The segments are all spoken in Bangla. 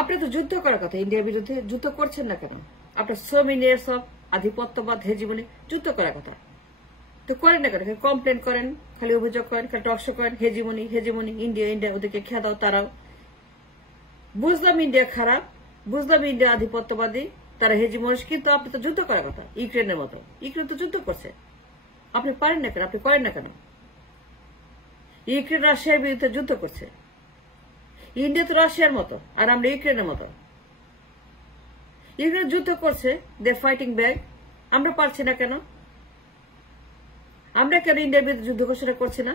আপনি তো যুদ্ধ করার কথা, ইন্ডিয়ার বিরুদ্ধে যুদ্ধ করছেন না কেন? আপনার সো মেনি ইয়ার্স অফ আধিপত্যবাদ হেজিমনি, যুদ্ধ করার কথা তো করেন না কেন? কমপ্লেন করেন, খালি অভিযোগ করেন, খালি টকশো করেন, হেজিমনি হেজিমনি, ইন্ডিয়া ইন্ডিয়া, ওদেরকে খেয়ে দাও তারাও। বুঝলাম ইন্ডিয়া খারাপ, বুঝলাম ইন্ডিয়া আধিপত্যবাদী, তারা হেজিমনিস, কিন্তু আপনি তো যুদ্ধ করার কথা ইউক্রেনের মতো। ইউক্রেন তো যুদ্ধ করছে, আপনি পারেন না কেন? আপনি করেন না কেন? ইউক্রেন রাশিয়ার বিরুদ্ধে যুদ্ধ করছে, ইন্ডিয়া তো রাশিয়ার মতো আর আমরা ইউক্রেনের মতো। ইউক্রেন যুদ্ধ করছে, দে ফাইটিং ব্যাক, আমরা পারছি না কেন? আমরা কেন ইন্ডিয়ার বিরুদ্ধে যুদ্ধ ঘোষণা করছি না?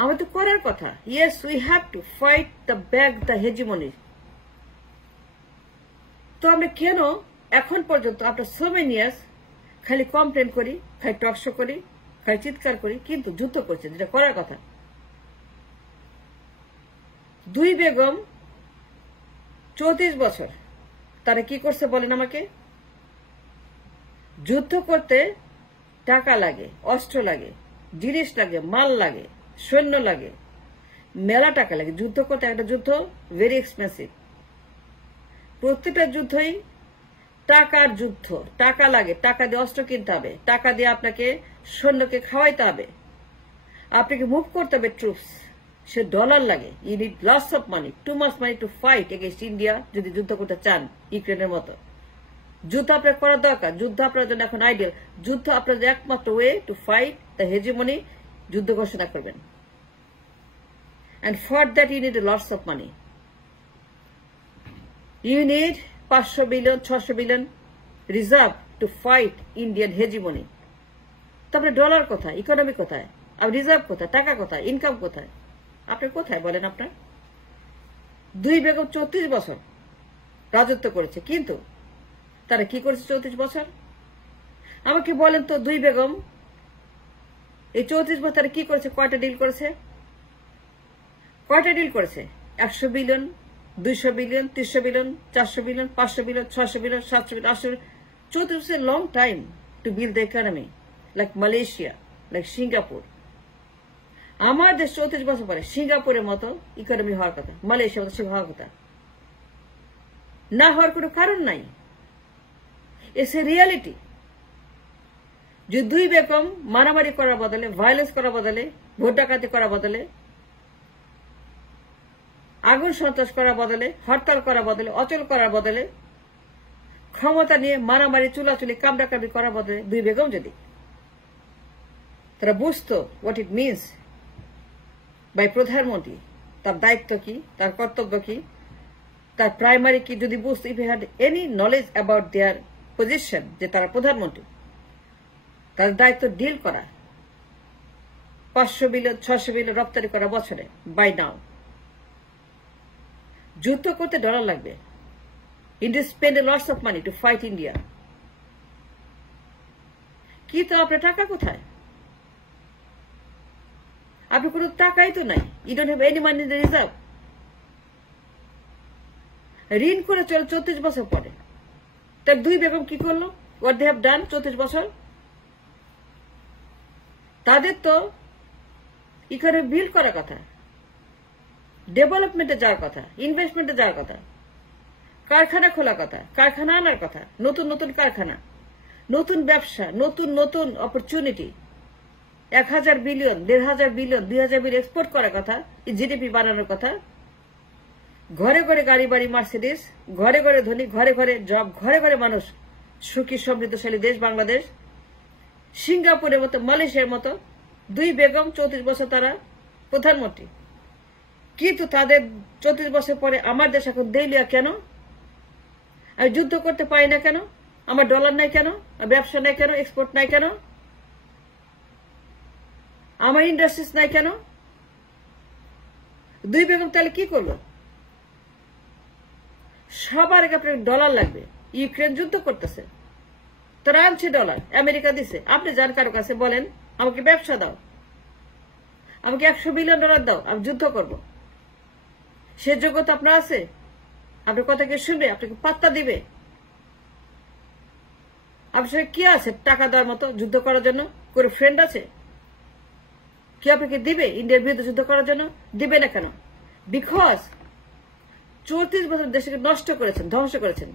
আমাদের তো করার কথা। Yes, we have to fight the back the hegemony. তো আমরা কেন এখন পর্যন্ত আফটার সো মেনি ইয়ার্স খালি কমপ্লেন করি, খালি টকশো করি, খালি চিৎকার করি, কিন্তু যুদ্ধ করছে যেটা করার কথা। দুই বেগম 34 বছর, তারা কি করছে বলেন আমাকে? যুদ্ধ করতে টাকা লাগে, অস্ত্র লাগে, জিনিস লাগে, মাল লাগে, সৈন্য লাগে, মেলা টাকা লাগে। যুদ্ধ করতে একটা যুদ্ধ ভেরি এক্সপেন্সিভ। প্রত্যেকটা যুদ্ধই টাকার যুদ্ধ, টাকা লাগে, টাকা দিয়ে অস্ত্র কিনতে হবে, টাকা দিয়ে আপনাকে সৈন্যকে খাওয়াইতে হবে, আপনাকে মুভ করতে হবে ট্রুপস, সে ডলার লাগে। You need lots of money, too much money to fight against India. যদি যুদ্ধ করতে চান ইউক্রেনের মতো, যুদ্ধ আপনার করার দরকার। যুদ্ধ আপনার জন্য এখন আইডিয়াল। যুদ্ধ আপনার একমাত্র way to fight the hegemony, যুদ্ধ ঘোষণা করবেন। And for that you need lots of money. You need 500 billion, 600 billion reserve to fight Indian hegemony. তারপরে ডলার কোথায়, ইকোনমি কোথায়, আর রিজার্ভ কোথায়, টাকা কোথায়, ইনকাম কোথায়? আপনি কোথায় বলেন? আপনার দুই বেগম 34 বছর রাজত্ব করেছে, কিন্তু তারা কি করেছে 34 বছর? আমাকে বলেন তো, দুই বেগম এই 34 বছর তারা কি করেছে? কয়টা ডিল করেছে? কয়টা ডিল করেছে? 100 billion, 200 billion, 300 billion, 400 billion, 500 billion, 600 billion, 700 billion, 800 billion. 34 is a long time to build the economy, like Malaysia, like Singapore. আমার দেশ 34 বছর পরে সিঙ্গাপুরের মতো ইকোনমি হওয়ার কথা, মালয়েশিয়ার মতো হওয়ার কথা না, হওয়ার কোনো কারণ নাই। It's a reality. যে দুই বেগম মারামারি করার বদলে, ভায়োলেন্স করার বদলে, ভোট ডাকাতি করার বদলে, আগুন সন্ত্রাস করার বদলে, হরতাল করার বদলে, অচল করার বদলে, ক্ষমতা নিয়ে মারামারি, চুলাচুলি, কামড়াকামড়ি করার বদলে, দুই বেগম যদি তারা বুঝতো হোয়াট ইট মিনস বাই প্রধানমন্ত্রী, তার দায়িত্ব কি, তার কর্তব্য কি, তার প্রাইমারি কি, যদি বুঝতো, if you had any knowledge about their position, যে তারা প্রধানমন্ত্রী, তার দায়িত্ব ডিল করা 500 বিলিয়ন, 600 বিলিয়ন রপ্তানি করা বছরে, বাই নাও। যুদ্ধ করতে ডলার লাগবে। India spend lots of money to fight India. কি তো আপনার টাকা কোথায়? আপনি কোনো টাকাই তো নাই। You don't have any money in the reserve. ঋণ করে চলে 34 বছর পরে। তার দুই বেগম কি করলো? হোয়াট দে হ্যাভ ডান 34 বছর? তাদের তো ইকোনমি বিল্ড করার কথা, ডেভেলপমেন্টে যাওয়ার কথা, ইনভেস্টমেন্টে যাওয়ার কথা, কারখানা খোলার কথা, কারখানা আনার কথা, নতুন নতুন কারখানা, নতুন ব্যবসা, নতুন নতুন opportunity, 1000 billion, 1500 billion, 2000 billion export করার কথা, জিডিপি বাড়ানোর কথা। ঘরে ঘরে গাড়ি বাড়ি, মার্সিডিস, ঘরে ঘরে ধনী, ঘরে ঘরে জব, ঘরে ঘরে মানুষ, সুখী সমৃদ্ধশালী দেশ বাংলাদেশ। সিঙ্গাপুরের মতো, মালয়েশিয়ার মতো দুই বেগম 34 বছর তারা প্রধানমন্ত্রী, কিন্তু তাদের 34 বছর পরে আমার দেশ এখন দেউলিয়া কেন? আমি যুদ্ধ করতে পারি না কেন? আমার ডলার নাই কেন? ব্যবসা নাই কেন? এক্সপোর্ট নাই কেন? আমার ইন্ডাস্ট্রিজ নাই কেন? দুই বেগম তাহলে কি করলো? সবার আগে আপনার ডলার লাগবে। ইউক্রেন যুদ্ধ করতেছে, তারা আনছে ডলার, আমেরিকা দিছে। আপনি যার কারো কাছে বলেন আমাকে ব্যবসা দাও, আমাকে 100 বিলিয়ন ডলার দাও, আমি যুদ্ধ করব। সে যোগ্যতা আপনার আছে? আপনার কথা কে শুনবে? আপনাকে পাত্তা দিবে? আপনার কি আছে টাকা দেওয়ার মতো যুদ্ধ করার জন্য? কোনো ফ্রেন্ড আছে কি আপনাকে দিবে ইন্ডিয়ার বিরুদ্ধে যুদ্ধ করার জন্য? দিবে না কেন? বিকজ 34 বছর দেশকে নষ্ট করেছেন, ধ্বংস করেছেন।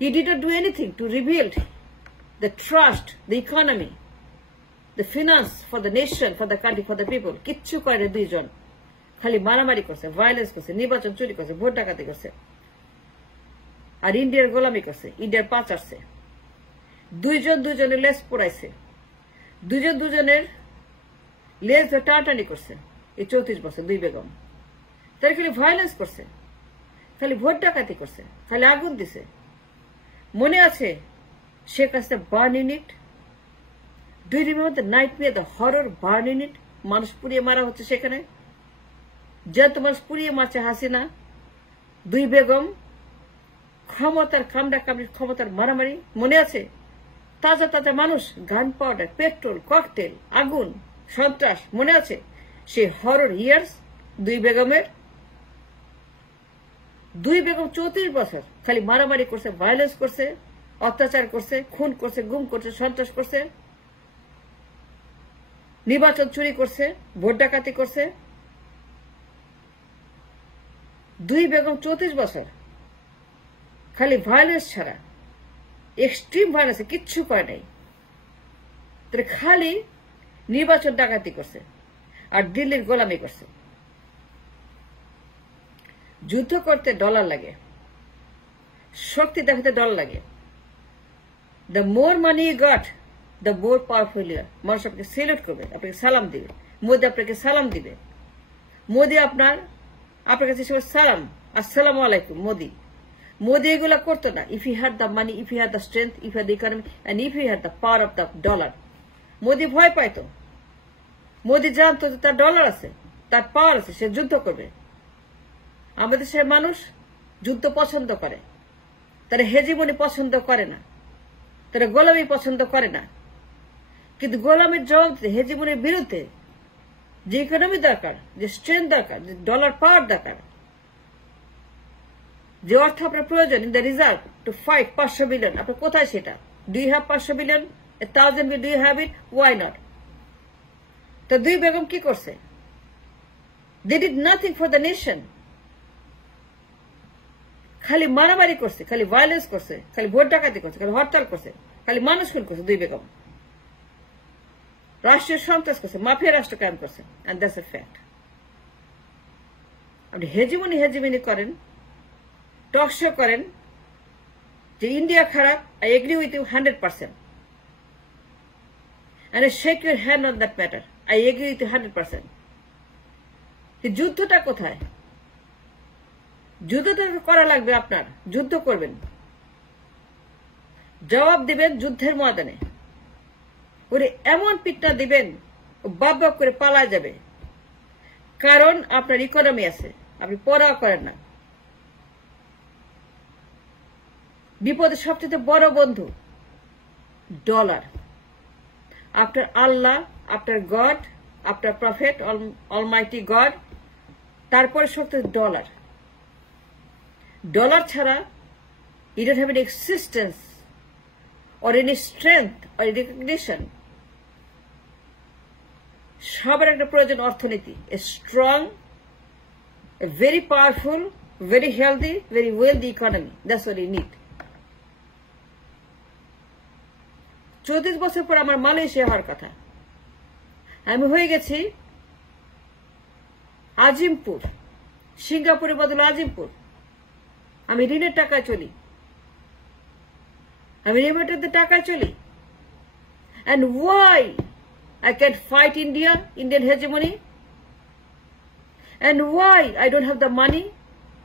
He did not do anything to rebuild the trust, the economy, the finance for the nation, for the country, for the people. কিচ্ছু করে দুইজন, খালি মারামারি করছে, ভায়োলেন্স করছে, নির্বাচন চুরি করছে, ভোট ডাকাতি করছে, আর ইন্ডিয়ার গোলামি করছে, ইন্ডিয়ার পা চাটছে। দুইজনের লেজ পোড়াইছে, দুজনের লেজ টানাটানি করছে এই 34 বছর দুই বেগম। তারা খালি ভায়োলেন্স করছে, খালি ভোট ডাকাতি করছে, খালি আগুন দিছে। মনে আছে Sheikh Hasina burn unit? Do you remember the nightmare, the horror burn unit? মানুষ পুড়িয়ে মারা হচ্ছে সেখানে, যত মানুষ পুড়িয়ে মারছে হাসিনা, দুই বেগম, ক্ষমতার কামড়াকামড়ি, ক্ষমতার মারামারি। মনে আছে? তাজা তাজা মানুষ, গান পাউডার, পেট্রোল, ককটেল, আগুন, সন্ত্রাস। মনে আছে সেই হরর ইয়ার্স দুই বেগমের? দুই বেগম 34 বছর খালি মারামারি করছে, ভায়োলেন্স করছে, অত্যাচার করছে, খুন করছে, গুম করছে, সন্ত্রাস করছে, নির্বাচন চুরি করছে, ভোট ডাকাতি করছে। দুই বেগম 34 বছর খালি ভায়োলেন্স ছাড়া, এক্সট্রিম ভায়োলেন্স, কিচ্ছু করে নাই। খালি নির্বাচন ডাকাতি করছে আর দিল্লির গোলামি করছে। যুদ্ধ করতে ডলার লাগে, শক্তি দেখাতে ডলার লাগে। The more money you got, the more powerful you are. মানুষ আপনাকে সেলুট করবে, আপনাকে সালাম দিবে। মোদি আপনাকে সালাম দিবে। মোদি আপনার কাছে সালাম, আসসালামু আলাইকুম। মোদি এগুলা করতো না। If you had the money, if you had the strength, if you had the economy, and if you had the power of the dollar. Modi ভয় পাইতো। মোদি জানতো যে তার ডলার আছে, তার পাওয়ার আছে, সে যুদ্ধ করবে। আমাদের দেশের মানুষ যুদ্ধ পছন্দ করে, তারা হেজিমনি পছন্দ করে না, তারা গোলামি পছন্দ করে না। কিন্তু গোলামির জবাব দিতে হেজিমনির বিরুদ্ধে যে ইকোনমি দরকার, যে স্ট্রেংথ দরকার, যে ডলার পাওয়ার দরকার, যে অর্থ আপনার প্রয়োজন in the reserve to fight 500 billion, আপনার কোথায় সেটা? Do you have 500 billion? 1000 billion? Do you have it? Why not? তো দুই বেগম কি করছে? They did nothing for the nation. খালি মারামারি করছে, খালি ভায়োলেন্স করছে, খালি ভোট ডাকাতি করছে, খালি হরতাল করছে, খালি মানুষ খুন করছে দুই বেগম। রাষ্ট্রীয় সন্ত্রাস করছে, মাফিয়া রাষ্ট্র কায়েম করছে। And that's a fact. আপনি হেজিমনি করেন, টক শো করেন যে ইন্ডিয়া খারাপ, I agree with you 100%, and I shake your hand on that matter. I agree with you 100%. যুদ্ধটা কোথায়? যুদ্ধটা করা লাগবে আপনার, যুদ্ধ করবেন, জবাব দিবেন যুদ্ধের ময়দানে। ওরে এমন পিটনা দিবেন ও বাপ বাপ করে পালা যাবে, কারণ আপনার ইকোনমি আছে, আপনি পরোয়া করেন না। বিপদের সবচেয়ে বড় বন্ধু ডলার। আপনার আল্লাহ, আপনার গড, আপনার প্রফেট, অলমাইটি গড, তারপরে শক্তি ডলার। ডলার ছাড়া you don't have any existence or any strength or recognition. সবার একটা প্রয়োজন অর্থনীতি, a strong, a very powerful, very healthy, very wealthy economy. That's what you need. 34 বছর পর আমার মালয়েশিয়া হওয়ার কথা, আমি হয়ে গেছি আজিমপুর, সিঙ্গাপুরের বদলে আজিমপুর। আমি ঋণের টাকায় চলি, আমি রেমিটেন্সের টাকায় চলি। And why I can't fight Indian hegemony? And why I don't have the money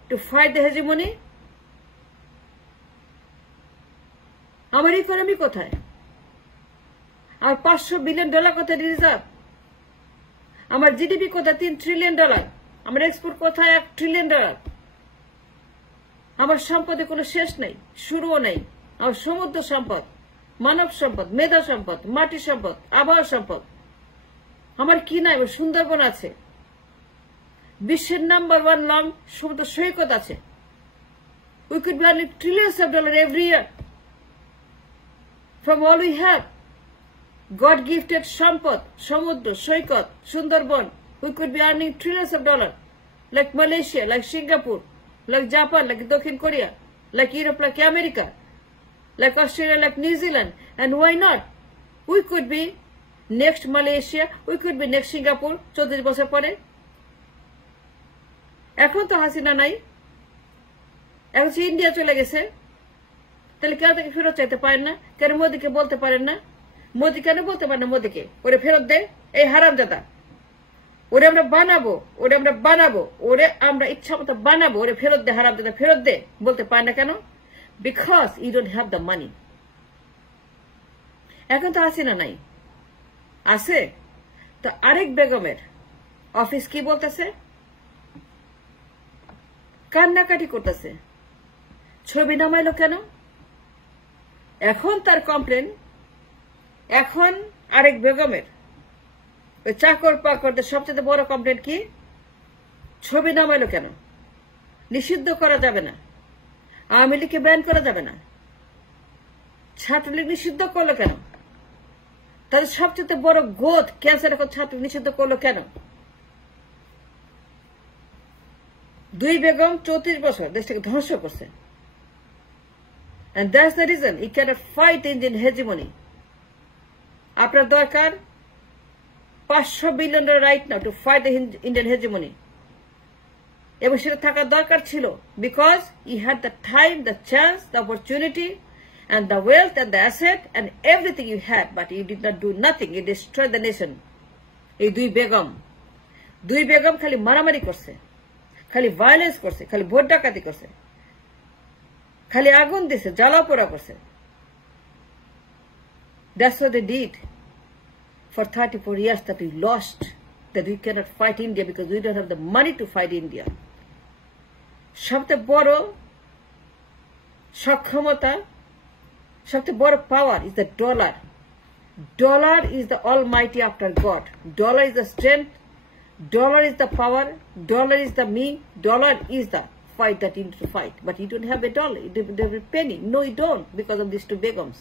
to fight the hegemony? আমার ইকোনমি কোথায়? আর $500 বিলিয়ন কোথায় রিজার্ভ? আমার জিডিপি কোথায়? $3 ট্রিলিয়ন। আমার এক্সপোর্ট কোথায়? $1 ট্রিলিয়ন। আমার সম্পদে কোনো শেষ নেই, শুরুও নেই। আমার সমুদ্র সম্পদ, মানব সম্পদ, মেধা সম্পদ, মাটি সম্পদ, আবহাওয়া সম্পদ। আমার কি নাই? সুন্দরবন আছে, বিশ্বের নাম্বার 1 লং সমুদ্র সৈকত আছে। We could be earning trillions of dollars every year from all we have. God gifted সম্পদ, সমুদ্র সৈকত, Sundarban. We could be earning trillions of dollars. like Malaysia, like Singapore, like Japan, like Dokhin Korea, like Europe, like America, like Australia, like New Zealand. And why not? We could be next Malaysia, we could be next Singapore, 40 বছর পরে। এখন তো হাসিনা নাই, এখন সে ইন্ডিয়া চলে গেছে, তাহলে কেউ তাকে ফেরত চাইতে পারেন না? কেন মোদীকে বলতে পারেন না? মোদী কেন বলতে পারেন না মোদীকে ওরে ফেরত দে, এই হারামজাদা, ওরে আমরা বানাবো, ওরে আমরা ইচ্ছা মতো বানাবো, ওরে ফেরত দে হারামজাদা, ফেরত দে, বলতে পারেন না কেন? Because you don't have the money. এখন তো হাসিনা নাই, আছে তো আরেক বেগমের অফিস কি বলতেছে, কান্নাকাটি করতেছে, ছবি নামাইলো কেন? এখন তার কমপ্লেন, এখন আরেক বেগমের ওই চাকর পাকরদের সবচেয়ে বড় কমপ্লেন কি, ছবি নামাইলো কেন? নিষিদ্ধ করা যাবে না, আওয়ামী লীগকে ব্যান করা যাবে না, ছাত্রলীগ নিষিদ্ধ করলো কেন? তাদের সবচেয়ে বড় গোদ ক্যান্সার এখন ছাত্র নিষিদ্ধ করলো কেন? দুই বেগম 34 বছর দেশটাকে ধ্বংস করছে। And that's the reason he cannot fight Indian hegemony. আপনার দরকার $500 billion right now to fight the Indian hegemony. এবং সেটা থাকার দরকার ছিল, because he had the time, the chance, the opportunity, and the wealth and the asset and everything you had, but you did not do nothing. You destroyed the nation. এই দুই বেগম খালি মারামারি করছে, খালি ভায়োলেন্স করছে, খালি ভোট ডাকাতি করছে, খালি আগুন দিছে, জ্বালাপোড়া করছে। That's what they did for 34 years that we lost, that we cannot fight India because we don't have the money to fight India. সবচেয়ে বড় সক্ষমতা, সবচেয়ে বড় power is the dollar. Dollar is the almighty after God. Dollar is the strength. Dollar is the power. Dollar is the me. Dollar is the fight that you need to fight. But you don't have a dollar. You don't have a penny. No, you don't, because of these two begums.